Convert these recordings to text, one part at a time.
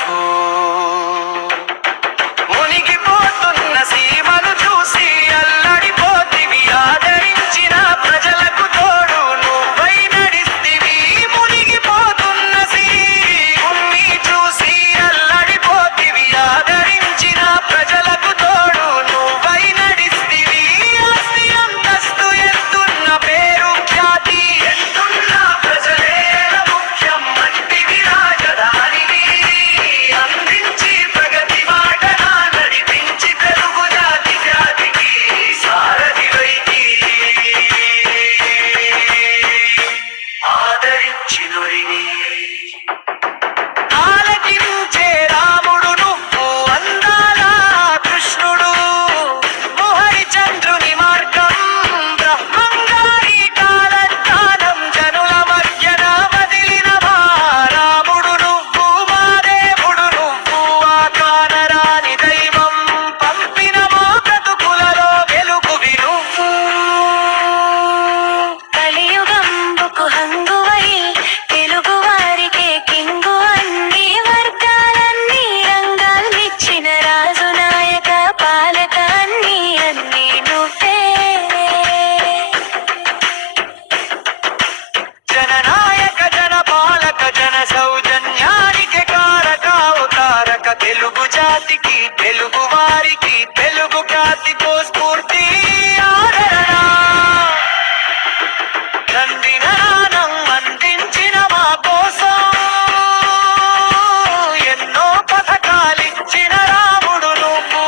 భూ మునిగిపోతున్న సీమను చూసి అల్లడిపోతివి, ఆదరించిన ప్రజలకు తోడు నువ్వై నడిస్తివి. మునిగిపోతున్న సీమని చూసి అల్లడిపోతివి, ఆదరించిన ప్రజలకు తోడు నువ్వై నడిస్తివి. ఆస్తి అంతస్తు ఎత్తున్న పేరు ఖ్యాతి ఎత్తున్న ప్రజలే ముఖ్యం అంటివి, రాజధానివి అందించి ప్రగతి బాటన నడిపించి తెలుగు జాతి జాతికి సారథివైకి ఆదరించినురిని ఆలకించే రాముడు నువ్వు, అందాల కృష్ణుడు. మోహరి చంద్రుని మార్గం బ్రహ్మంగారి కాలజ్ఞానం, జనుల మధ్యన వదిలిన మా రాముడు నువ్వు, మా దేవుడు నువ్వు, ఆ కానరాని దైవం పంపిన మా బ్రతుకులలో వెలుగువి నువ్వు. కలియుగంబుకు హంగువై తెలుగువారికే కింగు, అన్ని వర్గాలన్నీ రంగాల్నిచ్చిన రాజు, నాయక పాలక అన్నీ నువ్వే. జననాయక జనపాలక జన సౌజన్యానికి కారక అవతారక, తెలుగు జాతికి తెలుగు వారికి తెలుగు ఖ్యాతితో స్ఫూర్తి ఆదరణ. నందిన నానం అందించిన మా కోసం ఎన్నో పథకాలిచ్చిన రాముడు నువ్వు.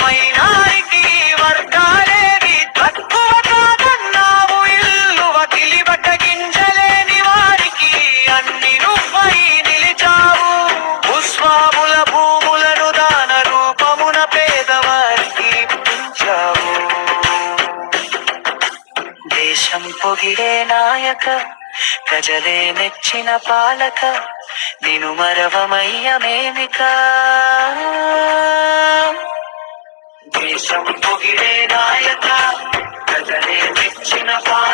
మైనారిటీ వర్గాలేవి తక్కువ కాదన్నావు, ఇల్లు వదిలి బట్టగించలేని వారికి అన్ని నువ్వై నిలిచావు. భూస్వాముల భూములను దాన రూపమున పేదవారికి ఇప్పించావు. దేశం పొగిడే నాయక, ప్రజలే మెచ్చిన పాలక, నిను మరవమయ్యమేమిక. దేశం పొగిడే నాయక, ప్రజలే మెచ్చిన పాలక.